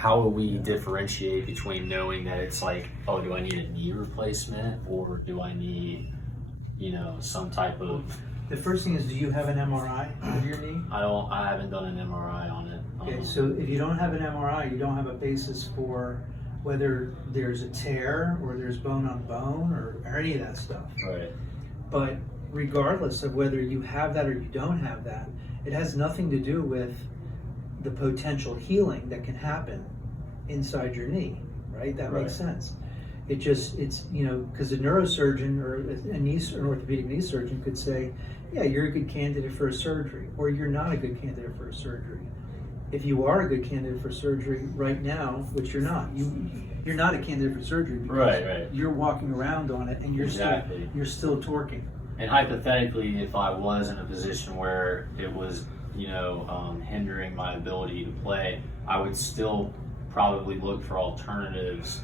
how will we differentiate between knowing that it's like, oh, do I need a knee replacement or do I need, some type of... The first thing is, do you have an MRI of your knee? I haven't done an MRI on it. Okay, so if you don't have an MRI, you don't have a basis for whether there's a tear or there's bone on bone or any of that stuff. Right. But regardless of whether you have that or you don't have that, it has nothing to do with the potential healing that can happen inside your knee, right? That makes sense. It's because a neurosurgeon or an orthopedic knee surgeon could say, yeah, you're a good candidate for a surgery, or you're not a good candidate for a surgery. If you are a good candidate for surgery right now, which you're not, you're not a candidate for surgery because you're walking around on it and you're still torquing. And hypothetically, if I was in a position where it was, hindering my ability to play, I would still probably look for alternatives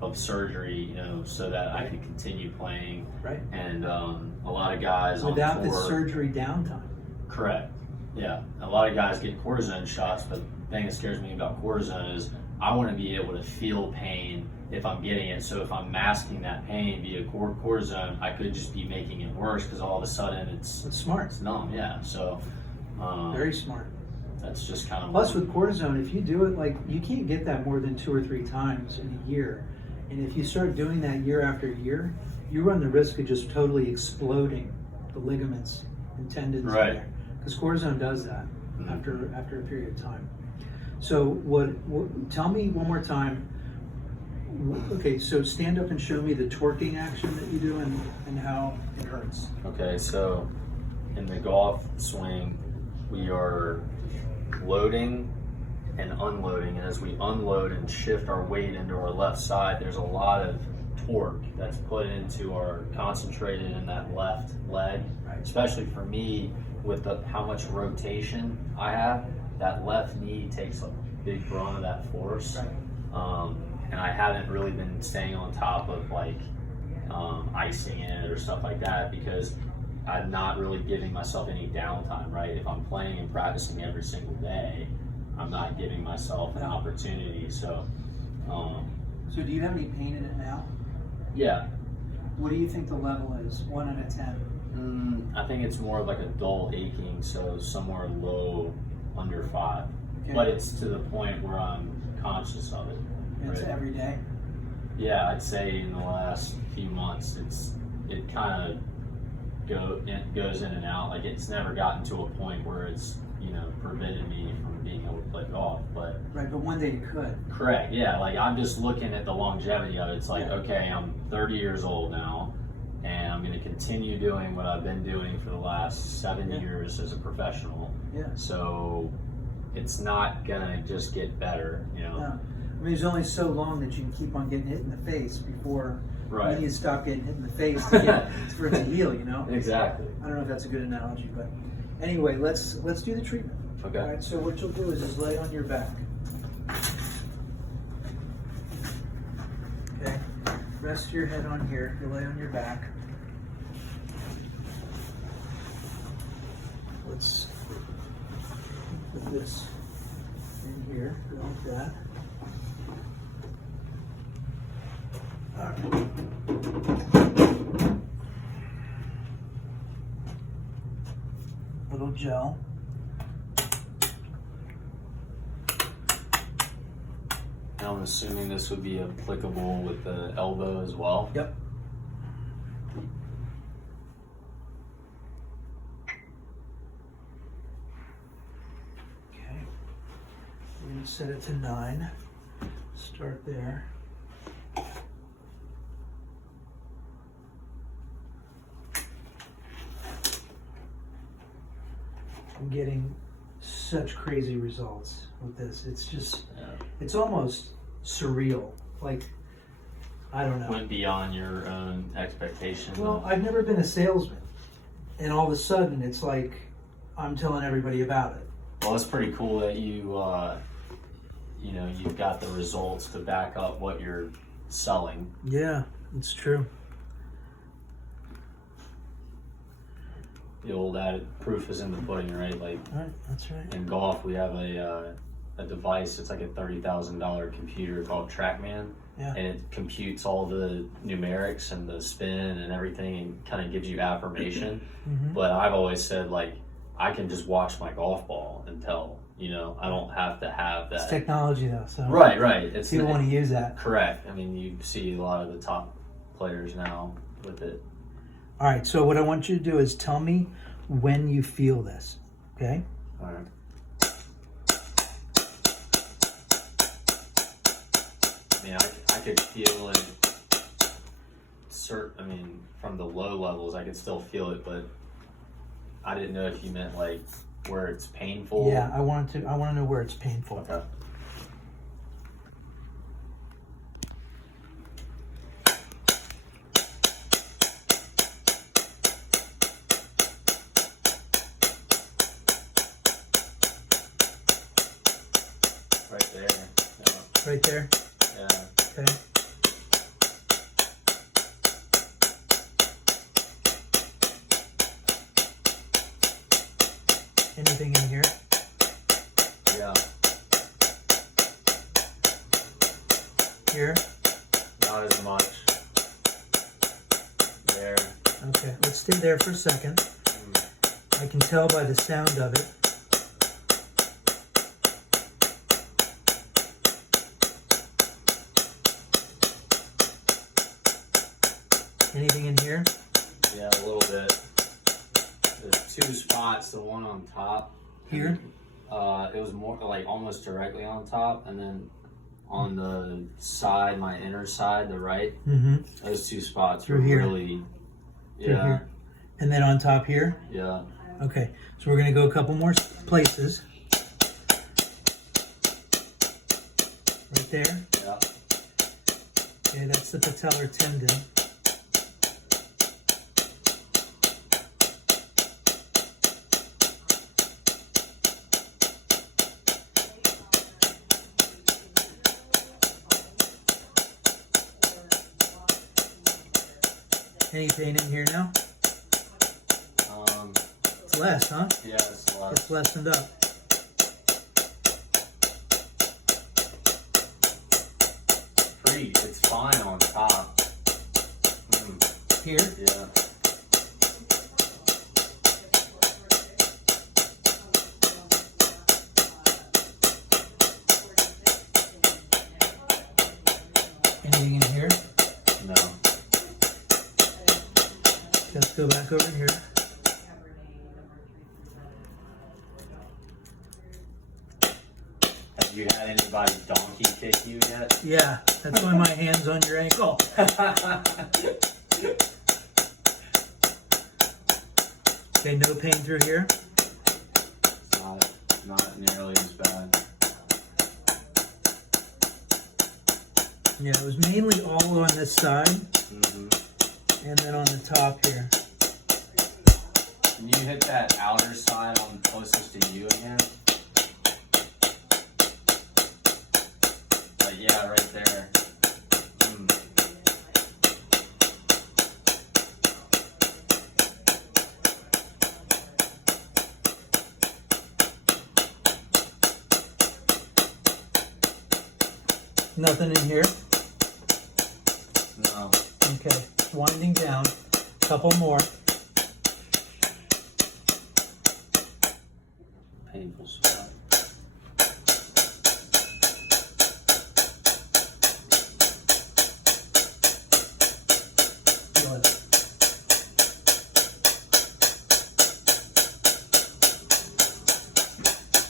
of surgery, so that I could continue playing. Right. And a lot of guys without on tour, the surgery downtime. Correct. Yeah. A lot of guys get cortisone shots, but the thing that scares me about cortisone is I want to be able to feel pain if I'm getting it. So if I'm masking that pain via cortisone, I could just be making it worse because all of a sudden it's smart. It's numb. Yeah. So very smart. That's just kind of... Plus with cortisone, if you do it, you can't get that more than 2 or 3 times in a year. And if you start doing that year after year, you run the risk of just totally exploding the ligaments and tendons in there. Because cortisone does that after a period of time. So tell me one more time. Okay, so stand up and show me the torquing action that you do and how it hurts. Okay, so in the golf swing, we are loading and unloading, and as we unload and shift our weight into our left side, there's a lot of torque that's put into our concentrated in that left leg. Especially for me, with how much rotation I have, that left knee takes a big brunt of that force. And I haven't really been staying on top of icing it or stuff like that because I'm not really giving myself any downtime, right? If I'm playing and practicing every single day, I'm not giving myself an opportunity. So do you have any pain in it now? Yeah. What do you think the level is, 1 out of 10? I think it's more like a dull aching, so somewhere low, under 5. Okay. But it's to the point where I'm conscious of it. It's every day? Yeah, I'd say in the last few months, it kind of goes in and out. Like, it's never gotten to a point where it's prevented me from being able to play golf. But but one day you could. Correct. Yeah. Like, I'm just looking at the longevity of it. It's like, okay, I'm 30 years old now, and I'm going to continue doing what I've been doing for the last 7 years as a professional. Yeah. So it's not gonna just get better, No. I mean, there's only so long that you can keep on getting hit in the face before you need to stop getting hit in the face for it to heal, Exactly. I don't know if that's a good analogy, but anyway, let's do the treatment. Okay. All right, so what you'll do is just lay on your back. Okay, rest your head on here. You lay on your back. Let's put this in here, like that. All right. Little gel. I'm assuming this would be applicable with the elbow as well. Yep. Okay. We're going to set it to 9. Start there. I'm getting such crazy results with this. It's just, it's almost surreal. Like, I don't know. Went beyond your own expectations. Well, I've never been a salesman. And all of a sudden, it's like, I'm telling everybody about it. Well, it's pretty cool that you've got the results to back up what you're selling. Yeah, it's true. The old adage, proof is in the pudding, right? Like, Right, that's right. in golf, we have a a device. It's like a $30,000 computer called TrackMan, Yeah. and it computes all the numerics and the spin and everything, and kind of gives you affirmation. But I've always said, like, I can just watch my golf ball and tell. You know, I don't have to have that. It's technology though, so Right. It's people want to use that. Correct. I mean, you see a lot of the top players now with it. All right. So what I want you to do is tell me when you feel this. Okay. All right. I mean, I could feel it. I mean, from the low levels, I could still feel it, but I didn't know if you meant like where it's painful. Yeah, I want to know where it's painful. Okay. Right there. Yeah. Right there. Yeah. Okay. Anything in here? Yeah. Here? Not as much. There. Okay. Let's stay there for a second. I can tell by the sound of it. Anything in here? Yeah, a little bit. There's two spots. The one on top. Here? It was more like almost directly on top, and then on the side, my inner side, the right. Mm-hmm. Those two spots Through were here. really. Through Yeah. here. And then on top here? Yeah. Okay. So we're going to go a couple more places. Right there. Yeah. Okay, that's the patellar tendon. Any pain in here now? It's less, huh? Yeah, it's a lot. It's lessened up. It's fine on top. Here? Yeah. Anything in here? No. Let's go back over here. Have you had anybody donkey kick you yet? Yeah, that's why my hand's on your ankle. Okay, no pain through here. It's not nearly as bad. Yeah, it was mainly all on this side Mm-hmm. and then on the top here. Can you hit that outer side on closest to you again? Yeah, right there. Nothing in here? No. Okay, winding down. Couple more. Painful spot. Feel it.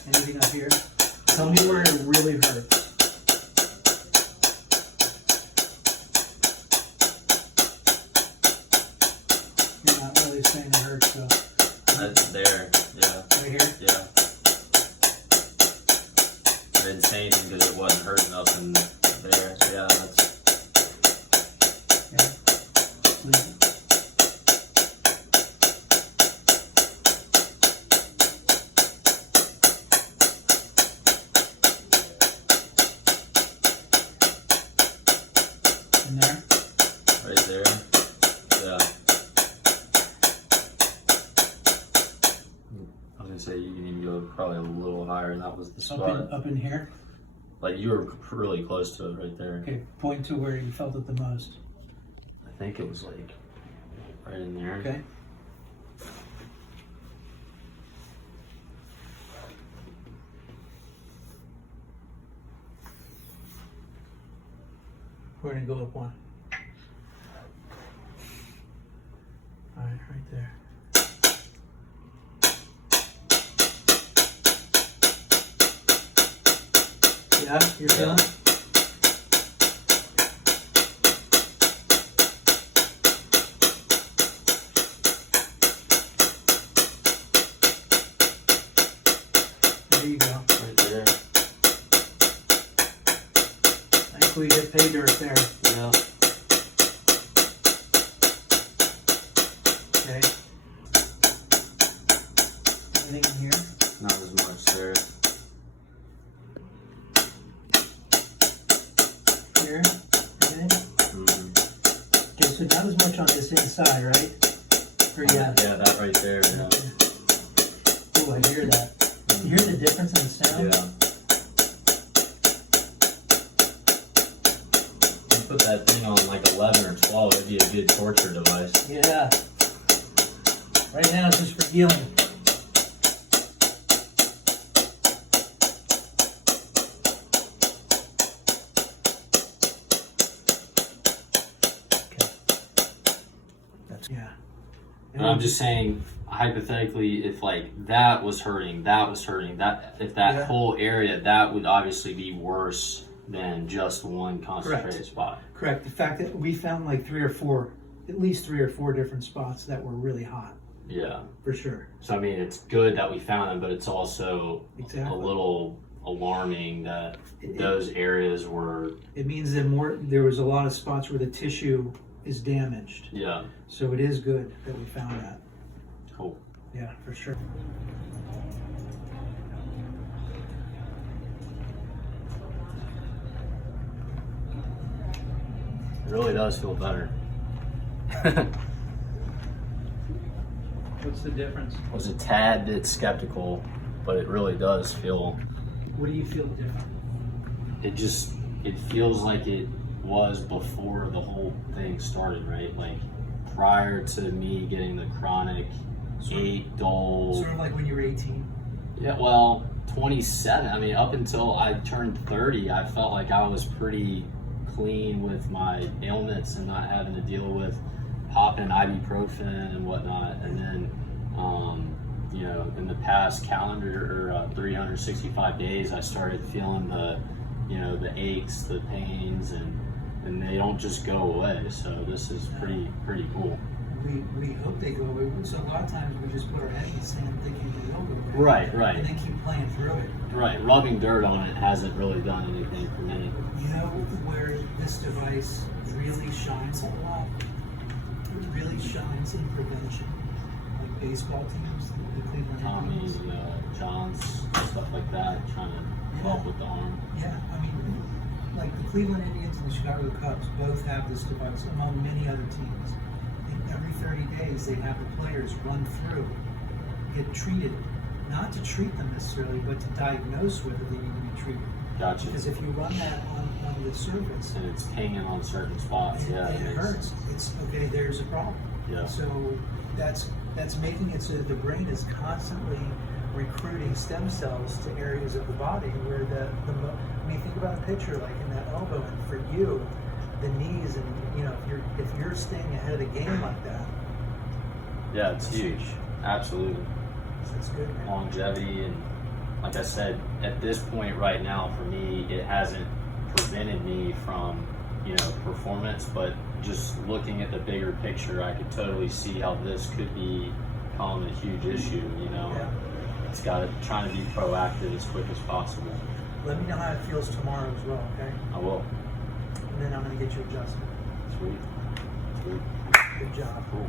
Anything up here? Tell me where it really hurts. You're not really saying it hurts, though. That's there. Yeah. Right here? Yeah. I didn't say anything because it wasn't hurting nothing there. Yeah, that's. Yeah. Leave it. In there? Right there. Yeah. I was gonna say you can even go probably a little higher than that was the spot. Up in here. Like you were really close to it right there. Okay, point to where you felt it the most. I think it was like right in there. Okay. We're gonna go up one. All right, right there. Yeah, you're feeling? There you go. Right there. I think we get pay dirt there. Yeah. Okay. Anything in here? Not as much there. Here? Okay. Mm-hmm. Okay, so not as much on this inside, right? Or yeah. Yeah, that right there. Yeah. Oh, I hear that. You hear the difference in the sound? Yeah. You put that thing on like 11 or 12, it'd be a good torture device. Yeah. Right now it's just for healing. Okay. That's, yeah. And I'm just saying, hypothetically, if like that was hurting, that if that Yeah. whole area, that would obviously be worse than just one concentrated Correct. spot. Correct. The fact that we found like at least three or four different spots that were really hot, Yeah. for sure. So I mean, it's good that we found them, but it's also Exactly. a little alarming that those areas were. It means that there was a lot of spots where the tissue is damaged. Yeah. So it is good that we found that. Cool. Yeah, for sure. It really does feel better. What's the difference? Was a tad bit skeptical, but it really does feel. What do you feel different? It feels like it was before the whole thing started, right? Like prior to me getting the chronic dull. Sort of like when you were 18. Yeah, well, 27. I mean, up until I turned 30, I felt like I was pretty clean with my ailments and not having to deal with popping ibuprofen and whatnot. And then, you know, in the past calendar or 365 days, I started feeling the aches, the pains, and they don't just go away. So this is pretty cool. We hope they go away. So a lot of times we just put our head in the sand thinking they will go away. Right. And then keep playing through it. Right, rubbing dirt on it hasn't really done anything for me. You know where this device really shines a lot? It really shines in prevention. Like baseball teams, the Cleveland Tommy's, Indians. John's, stuff like that, trying to help with the arm. Yeah, I mean, like the Cleveland Indians and the Chicago Cubs both have this device among many other teams. And every 30 days they have the players run through, get treated, not to treat them necessarily, but to diagnose whether they need to be treated. Gotcha. Because if you run that on the surface, And it's pinging on certain spots, and yeah. it hurts, it's okay, there's a problem. Yeah. So that's making it so that the brain is constantly recruiting stem cells to areas of the body where I mean, think about a picture like in that elbow, and for you, the knees, and you know, if you're staying ahead of the game like that, Yeah, it's huge. Absolutely. that's good, man. Longevity, and like I said, at this point right now, for me, it hasn't prevented me from, performance, but just looking at the bigger picture, I could totally see how this could become a huge issue, Yeah. It's got to trying to be proactive as quick as possible. Let me know how it feels tomorrow as well, okay? I will. And then I'm gonna get you adjusted. Sweet. Good job. Cool.